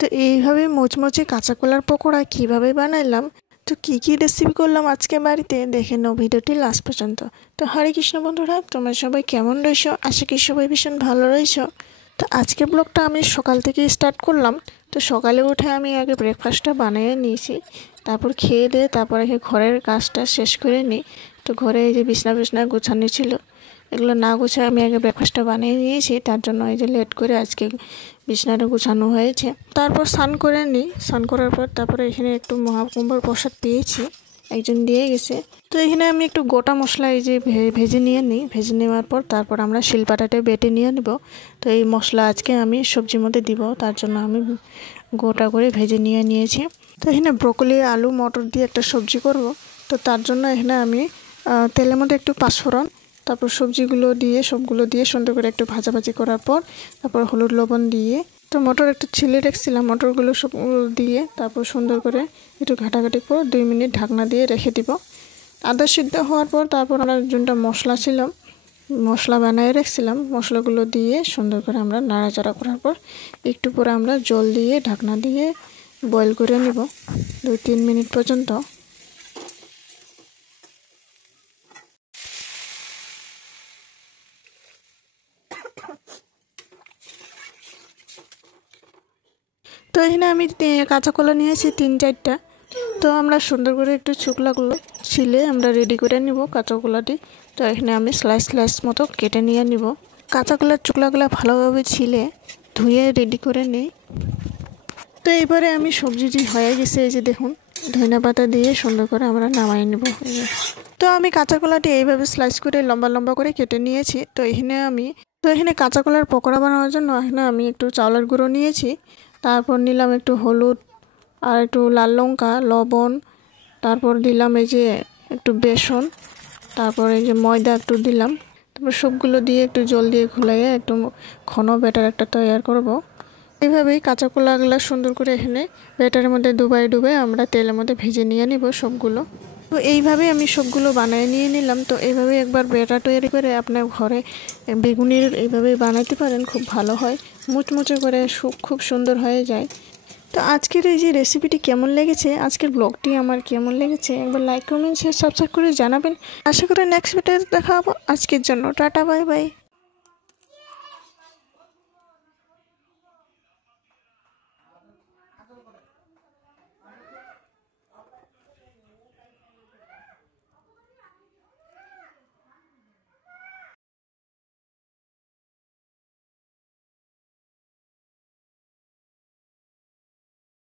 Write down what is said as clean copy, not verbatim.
তো এইভাবে মুচমুচে কাঁচা কলার পকোড়া কীভাবে বানাইলাম, তো কী কী রেসিপি করলাম আজকে বাড়িতে, দেখে নাও ভিডিওটি লাস্ট পর্যন্ত। তো হরে কৃষ্ণ বন্ধুরা, তোমরা সবাই কেমন রয়েছো? আশা করি সবাই ভীষণ ভালো রয়েছো। তো আজকের ব্লগটা আমি সকাল থেকে স্টার্ট করলাম। তো সকালে উঠে আমি আগে ব্রেকফাস্টটা বানিয়ে নিয়েছি, তারপর খেয়ে দিয়ে তারপরে ঘরের কাজটা শেষ করে নিই। তো ঘরে এই যে বিছনা গোছানো ছিল, এগুলো না গুছিয়ে আমি আগে ব্রেকফাস্টটা বানিয়ে নিয়েছি, তার জন্য এই যে লেট করে আজকে বিছনাটা গোছানো হয়েছে। তারপর স্নান করে নিই, স্নান করার পর তারপরে এখানে একটু মহাকুম্ভর প্রসাদ পেয়েছি, একজন দিয়ে গেছে। তো এখানে আমি একটু গোটা মশলা এই যে ভেজে নিয়ে নিই, ভেজে নেওয়ার পর তারপর আমরা শিলপাটাতে বেটে নিয়ে নেব। তো এই মশলা আজকে আমি সবজির মধ্যে দিব, তার জন্য আমি গোটা করে ভেজে নিয়ে নিয়েছি। তো এখানে ব্রকলি, আলু, মটর দিয়ে একটা সবজি করব। তো তার জন্য এখানে আমি তেলের মধ্যে একটু পাঁচফোড়ন, তারপর সবজিগুলো দিয়ে সবগুলো দিয়ে সুন্দর করে একটু ভাজাভাজি করার পর তারপর হলুদ লবণ দিয়ে, তো মটর একটু ছিলে রেখেছিলাম, মটরগুলো সব দিয়ে তারপর সুন্দর করে একটু ঘাটাঘাটি করে 2 মিনিট ঢাকনা দিয়ে রেখে দিব। আদা সিদ্ধ হওয়ার পর তারপর আমরা যেটা মশলা বানিয়ে রেখেছিলাম, মশলাগুলো দিয়ে সুন্দর করে আমরা নাড়াচাড়া করার পর একটু পরে আমরা জল দিয়ে ঢাকনা দিয়ে বয়েল করে নিব 2-3 মিনিট পর্যন্ত। তো এখানে আমি কাঁচা কলা নিয়েছি 3-4টা। তো আমরা সুন্দর করে একটু শুকলাগুলো ছিলে আমরা রেডি করে নিব কাঁচা কলাটি। তো এখানে আমি স্লাইস মতো কেটে নিয়ে নিব। কাঁচা কলার চুকলাগুলো ভালোভাবে ছিলে ধুয়ে রেডি করে নিই। তো এবারে আমি সবজিটি হয়ে গেছে, এই যে দেখুন, ধনিয়া পাতা দিয়ে সুন্দর করে আমরা নামাই নেব। তো আমি কাঁচা কলাটি এইভাবে স্লাইস করে লম্বা করে কেটে নিয়েছি। তো এখানে কাঁচা কলার পকোড়া বানানোর জন্য এখানে আমি একটু চাউলের গুঁড়ো নিয়েছি, তারপর নিলাম একটু হলুদ আর একটু লাল লঙ্কা, লবণ, তারপর দিলাম এই যে একটু বেসন, তারপর এই যে ময়দা একটু দিলাম। তারপর সবগুলো দিয়ে একটু জল দিয়ে ঘুলাইয়ে একটু ঘন ব্যাটার একটা তৈরি করব। এইভাবেই কাঁচা কলাগুলো সুন্দর করে এখানে ব্যাটারের মধ্যে ডুবাই আমরা তেলের মধ্যে ভেজে নিয়ে নিব সবগুলো। তো এইভাবেই আমি সবগুলো বানিয়ে নিয়ে নিলাম। তো এইভাবে একবার ব্যাটার তৈরি করে আপনার ঘরে বেগুনির এইভাবে বানাইতে পারেন, খুব ভালো হয়, মুচমুচে করে খুব সুন্দর হয়ে যায়। তো আজকের এই যে রেসিপিটি কেমন লেগেছে, আজকের ব্লগটি আমার কেমন লেগেছে, একবার লাইক, কমেন্ট, শেয়ার, সাবস্ক্রাইব করে জানাবেন। আশা করি নেক্সট ভিডিওতে দেখা হবো। আজকের জন্য টাটা, বাই বাই।